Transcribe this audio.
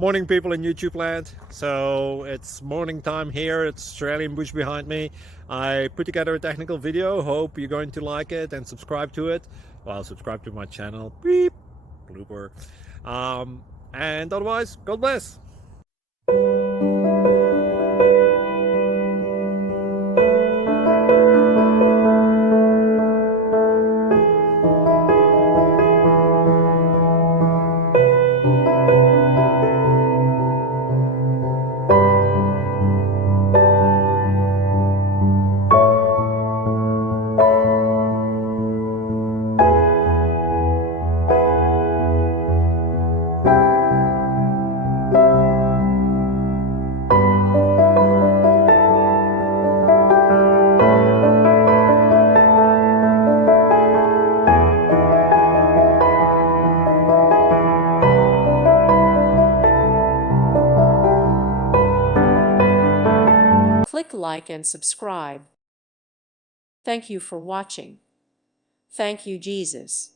Morning, people in YouTube land. So it's morning time here. It's Australian bush behind me. I put together a technical video. Hope you're going to like it and subscribe to it. Well, subscribe to my channel. Beep. Blooper. And otherwise, God bless. Click like and subscribe. Thank you for watching. Thank you, Jesus.